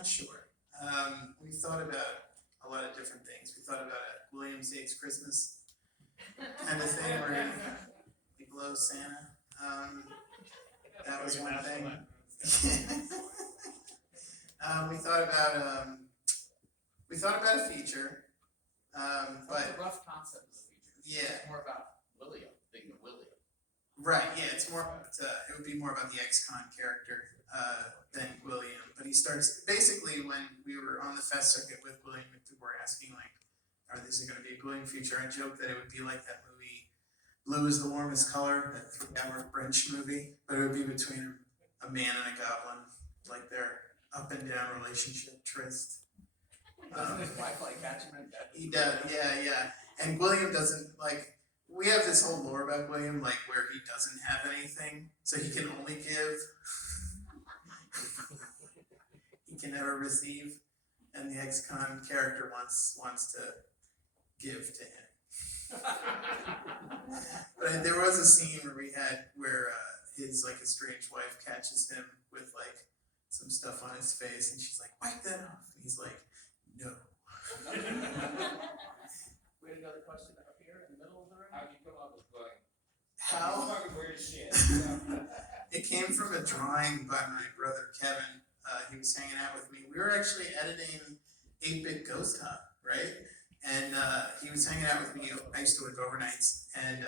not sure. We thought about a lot of different things. We thought about a William Saves Christmas kind of thing where we blow Santa. That was one thing. We thought about a feature, but It's a rough concept of the feature. yeah, It's more about William, thinking of William. right. Yeah, it's more about it would be more about the ex-con character than William. But he starts basically when we were on the fest circuit with William, people were asking like, "Are this going to be a William feature?" I joked that it would be like that movie Blue is the Warmest Color, that 3-hour French movie, but it would be between a man and a goblin, like their up and down relationship tryst. Doesn't his wife like catch him in bed? He does, yeah. And William doesn't like. We have this whole lore about William, like where he doesn't have anything, so he can only give. He can never receive, and the ex-con character wants to give to him. But there was a scene where his like estranged wife catches him with like some stuff on his face, and she's like, "Wipe that off." And he's like, "No." We had another question up here in the middle of the room. How did you come up with going? How? Fucking weird as shit. It came from a drawing by my brother Kevin. He was hanging out with me. We were actually editing 8-Bit Ghost Hunt, right? And he was hanging out with me. I used to work overnights, and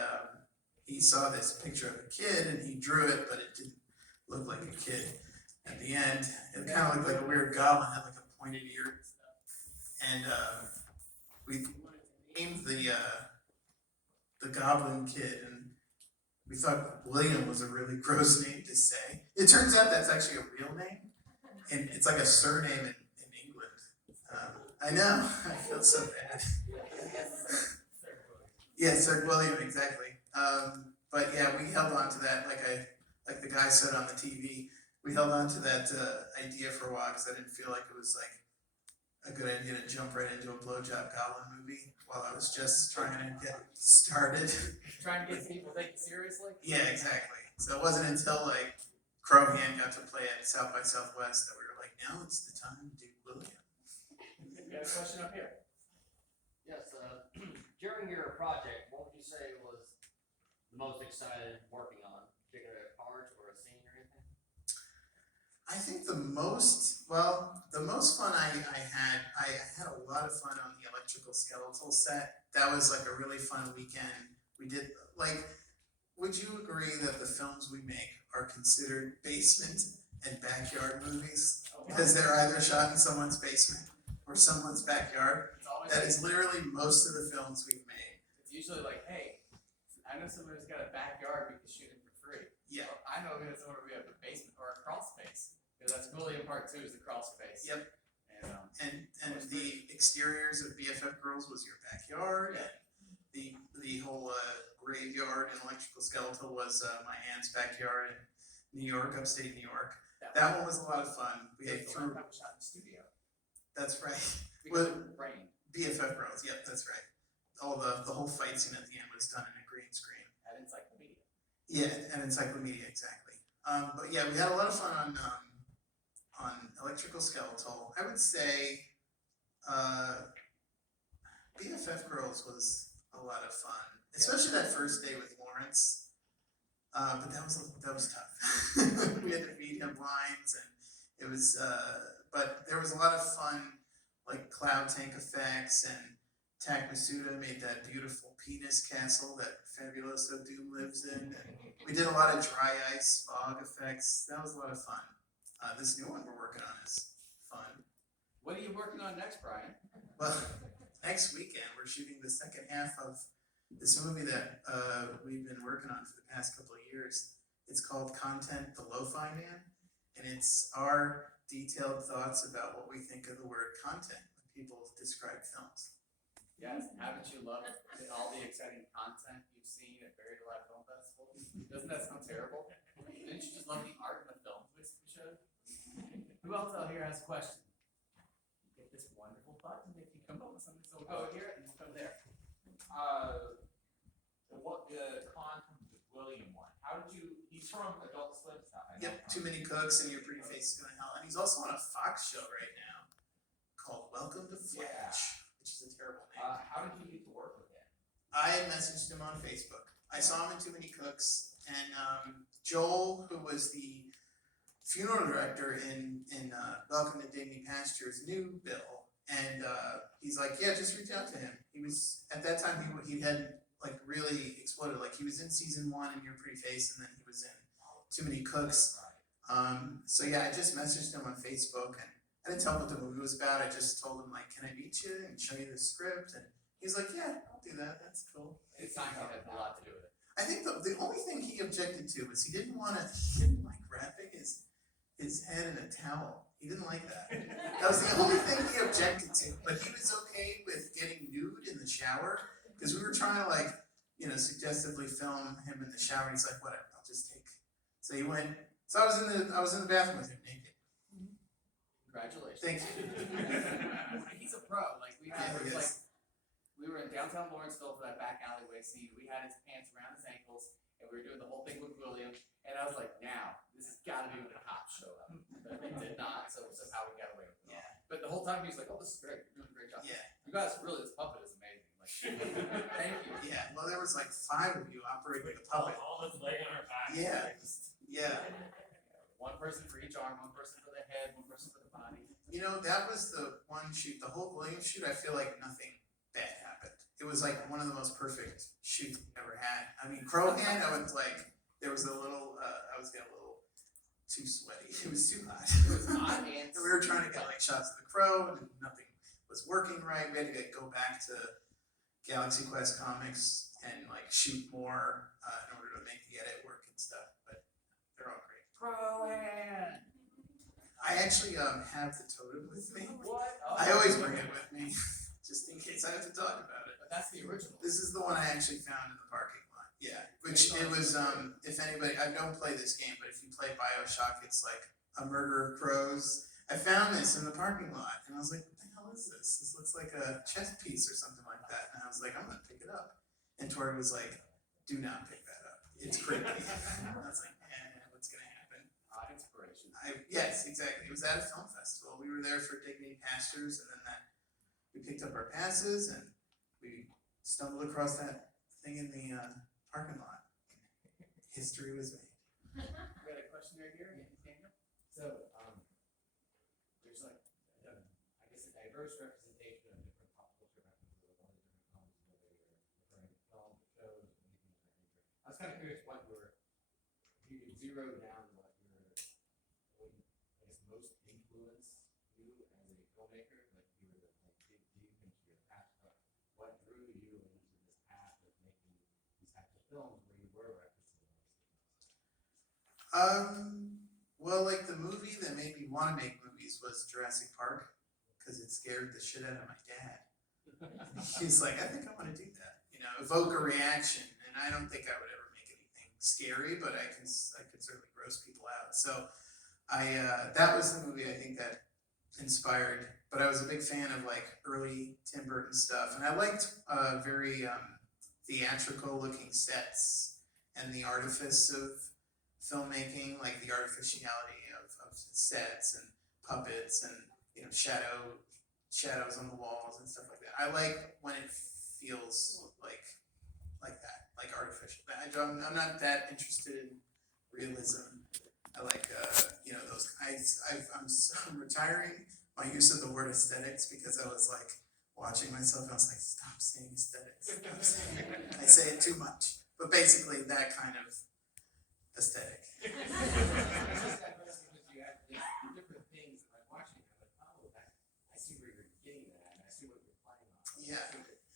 he saw this picture of a kid, and he drew it, but it didn't look like a kid. At the end, it kind of looked like a weird goblin, had like a pointed ear and stuff. And we named the goblin kid, and we thought William was a really gross name to say. It turns out that's actually a real name, and it's like a surname in England. I know, I feel so bad. Yeah, Sir William, exactly. But yeah, we held on to that, like the guy said on the TV. We held on to that idea for a while because I didn't feel like it was like a good idea to jump right into a blowjob goblin movie while I was just trying to get started. Trying to get people taken seriously? Yeah, exactly. So it wasn't until like Crowhand got to play at South by Southwest that we were like, now it's the time to do William. We have a question up here. Yes, during your project, what would you say was the most excited working on? Particular part or a scene or anything? I think the most fun I had a lot of fun on the electrical skeletal set. That was like a really fun weekend. We did would you agree that the films we make are considered basement and backyard movies? Because they're either shot in someone's basement or someone's backyard. It's always That is literally most of the films we've made. It's usually like, hey, I know somebody who's got a backyard, we can shoot it for free. Yeah. Well, I know we have somewhere we have a basement or a crawl space. Because that's William Part 2 is the crawl space. Yep. And And the exteriors of BFF Girls was your backyard. Yeah. And the whole graveyard and electrical skeletal was my aunt's backyard in New York, upstate New York. That one was a lot of fun. We had the one that was shot in the studio. That's right. Because Well, of rain. BFF Girls, yep, that's right. All the whole fight scene at the end was done in a green screen. At Encyclopedia. Yeah, and Encyclopedia, exactly. But yeah, we had a lot of fun on electrical skeletal. I would say BFF Girls was a lot of fun, especially that first day with Lawrence. But that was tough. We had to feed him lines, and it was. But there was a lot of fun, like cloud tank effects, and Tak Masuda made that beautiful penis castle that Fabuloso Doom lives in. And we did a lot of dry ice fog effects. That was a lot of fun. This new one we're working on is fun. What are you working on next, Brian? Well, next weekend we're shooting the second half of this movie that we've been working on for the past couple of years. It's called Content: The Lo-Fi Man, and it's our detailed thoughts about what we think of the word content when people describe films. Yes, haven't you loved all the exciting content you've seen at Buried Alive Film Festival? Doesn't that sound terrible? Didn't you just love the art in the films we showed? Who else out here has a question? You get this wonderful button if you come up with something, so we'll go here and we'll come there. What the content with William one? How did you? He's from adult Swift stuff. I know Yep, Too Many Cooks and Your Pretty Face is Going to Hell. And he's also on a Fox show right now called Welcome to Fletch, which is a terrible name. How did you get to work with him? I had messaged him on Facebook. I saw him in Too Many Cooks, and Joel, who was the funeral director in Welcome to Dignity Pastures, knew Bill, and he's like, yeah, just reach out to him. He was at that time he had like really exploded. Like he was in season 1 in Your Pretty Face, and then he was in Too Many Cooks. So yeah, I just messaged him on Facebook, and I didn't tell him what the movie was about. I just told him like, can I meet you and show you the script? And he's like, yeah, I'll do that. That's cool. It sounds like it had a lot to do with it. I think the only thing he objected to was he didn't like wrapping his head in a towel. He didn't like that. That was the only thing he objected to. But he was okay with getting nude in the shower because we were trying to like, suggestively film him in the shower. And he's like, whatever, I'll just take. So he went. So I was in the bathroom with him naked. Congratulations. Thank you. He's a pro. Like we had, Yeah, he like is. we were in downtown Lawrenceville for that back alleyway scene. We had his pants around his ankles, and we were doing the whole thing with William. And I was like, now this has got to be when the cops show up. But they did not. So somehow we got away with it. Yeah. But the whole time he was like, oh, this is great. You're doing a great job. Yeah. You guys really, this puppet is amazing. Like, thank you. Yeah. Well, there was like 5 of you operating the puppet. All of us laying on our backs. Yeah. Yeah. One person for each arm, one person for the head, one person for the body. That was the one shoot, the whole Williams shoot, I feel like nothing bad happened. It was like one of the most perfect shoots we ever had. I mean, Crowhand, I was like, there was a little, I was getting a little too sweaty. It was too hot. It was hot and And we were trying to get like shots of the crow and nothing was working right. We had to go back to Galaxy Quest Comics and like shoot more in order to make the edit work and stuff, but they're all great. Crowhand. I actually have the totem with me. What? Oh, I always bring it with me, just in case I have to talk about it. But that's the original. This is the one I actually found in the parking lot. Yeah, which it was. If anybody, I don't play this game, but if you play BioShock, it's like a murder of crows. I found this in the parking lot, and I was like, "What the hell is this? This looks like a chess piece or something like that." And I was like, "I'm gonna pick it up." And Tori was like, "Do not pick that up. It's creepy." And I was like, what's gonna happen?" Odd inspiration. Yes, exactly. It was at a film festival. We were there for Dignity Pastures, and then we picked up our passes and we stumbled across that thing in the parking lot. History was made. We got a question right here, Daniel. So, there's like, I guess a diverse representation of different pop culture references of all the different films, whether you're referring to films, shows, or anything of that nature. I was kind of curious what if you could zero down what I guess most influenced you as a filmmaker, like if you were to like dig deep into your past stuff, what drew you into this path of making these types of films where you were referencing those? Well, like the movie that made me want to make movies was Jurassic Park, because it scared the shit out of my dad. He's like, I think I want to do that, evoke a reaction, and I don't think I would ever make anything scary, but I could certainly gross people out. So that was the movie I think that inspired, but I was a big fan of like early Tim Burton stuff, and I liked very theatrical looking sets and the artifice of filmmaking, like the artificiality of sets and puppets and shadows on the walls and stuff like that. I like when it feels like that, like artificial. I'm not that interested in realism. I like those. I'm retiring my use of the word aesthetics because I was like watching myself and I was like, stop saying aesthetics. Stop saying it. I say it too much. But basically that kind of aesthetic. It's just diverse because you have different things that I'm watching. I'm like, oh, I see where you're getting at, and I see what you're playing on. Yeah.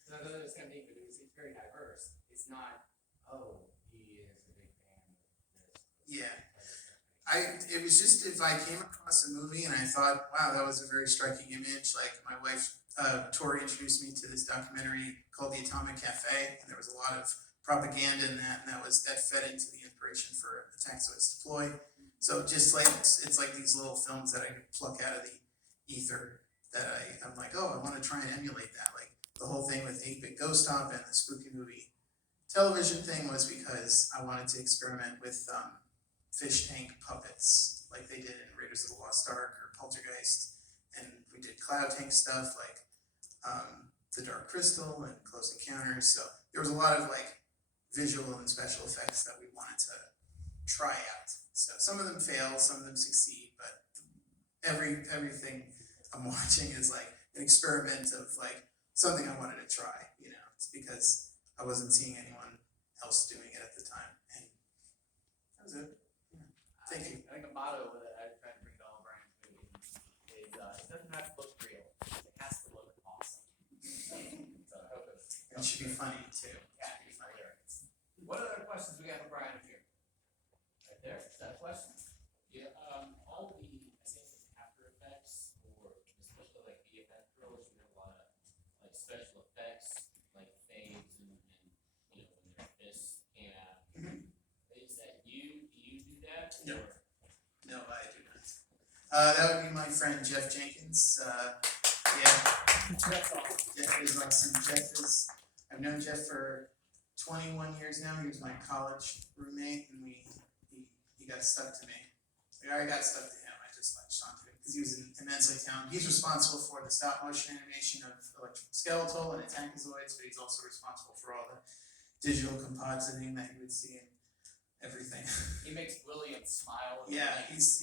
So it's kind of neat, but it's very diverse. It's not, oh, he is a big fan of this. Yeah. It was just if I came across a movie and I thought, wow, that was a very striking image. Like my wife, Tori, introduced me to this documentary called The Atomic Cafe, and there was a lot of propaganda in that, and that fed into the inspiration for Attack Zoids Deploy. So just like it's like these little films that I pluck out of the ether that I'm like, oh, I want to try and emulate that. Like the whole thing with 8-Bit Ghost Hop and the spooky movie television thing was because I wanted to experiment with fish tank puppets like they did in Raiders of the Lost Ark or Poltergeist, and we did cloud tank stuff like the Dark Crystal and Close Encounters. So there was a lot of like visual and special effects that we wanted to try out. So some of them fail, some of them succeed, but everything I'm watching is like an experiment of like something I wanted to try. You know, it's because I wasn't seeing anyone else doing it at the time, and that was it. Thank you. I think a motto that I try to bring to all Brian's movies is it doesn't have to look real, it has to look awesome. So I hope it's. It should be funny too. Yeah, it should be hilarious. What other questions we got for Brian here? Right there, is that a question? Yeah, all the, I think it's After Effects, or especially like VFX drills, you have a lot of like special effects, like fades and you know, when their fists came out. Mhm. Is that you? Do you do that? No. Or- No, I do not. That would be my friend Jeff Jenkins. Yeah, That's awesome. Jeff is awesome. I've known Jeff for 21 years now. He was my college roommate, and he got stuck to me. I got stuck to him. I just latched onto him because he was immensely talented. He's responsible for the stop motion animation of Electrical Skeletal and Atankazoids, but he's also responsible for all the digital compositing that you would see in everything. He makes William smile. Yeah, he's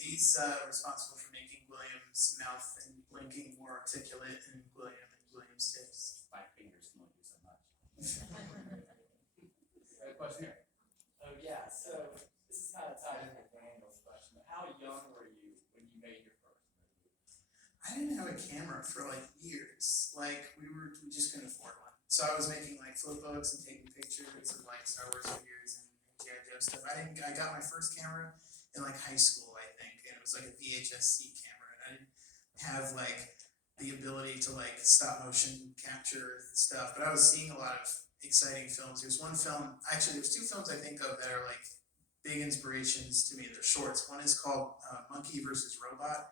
responsible for making William's mouth and blinking more articulate, and William's tips. My fingers can only do so much. Got a question here? Oh, yeah, so this is kind of tied into Daniel's question, but how young were you when you made your first movie? I didn't have a camera for like years. Like we just couldn't afford one. So I was making like flip books and taking pictures of like Star Wars figures and G.I. Joe stuff. I got my first camera in like high school, I think, and it was like a VHS-C camera, and I didn't have like the ability to like stop motion capture stuff. But I was seeing a lot of exciting films. There's one film, actually, there's two films I think of that are like big inspirations to me. They're shorts. One is called Monkey vs. Robot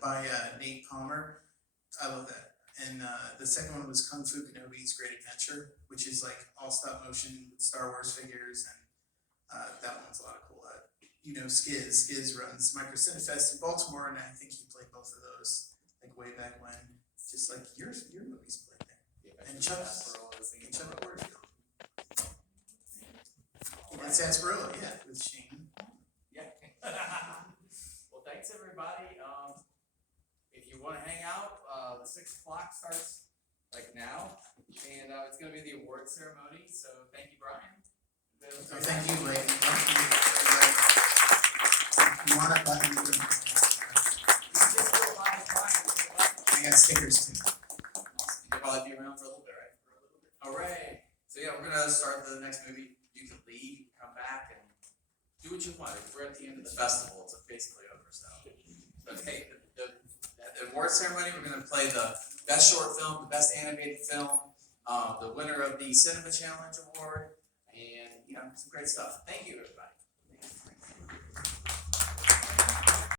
by Nate Palmer. I love that. And the second one was Kung Fu Kenobi's Great Adventure, which is like all stop motion with Star Wars figures, and that one's a lot of cool. You know, Skiz runs Micro Cinefest in Baltimore, and I think he played both of those like way back when. Just like your movies played there. Yeah, And Chuck's- And Chuck Warfield. And Sarsaparilla, yeah, with Shane. Yeah. Well, thanks everybody. If you want to hang out, the 6 o'clock starts like now, and it's going to be the award ceremony. So thank you, Brian. So thank you, Blake. Thank you. You want a button? You can- I got stickers too. You'll probably be around for a little bit, right? Alright. So yeah, we're gonna start the next movie. You can leave, come back, and do what you want. We're at the end of the festival. It's basically over, so. But hey, at the award ceremony, we're gonna play the best short film, the best animated film, the winner of the Cinema Challenge Award, and some great stuff. Thank you, everybody.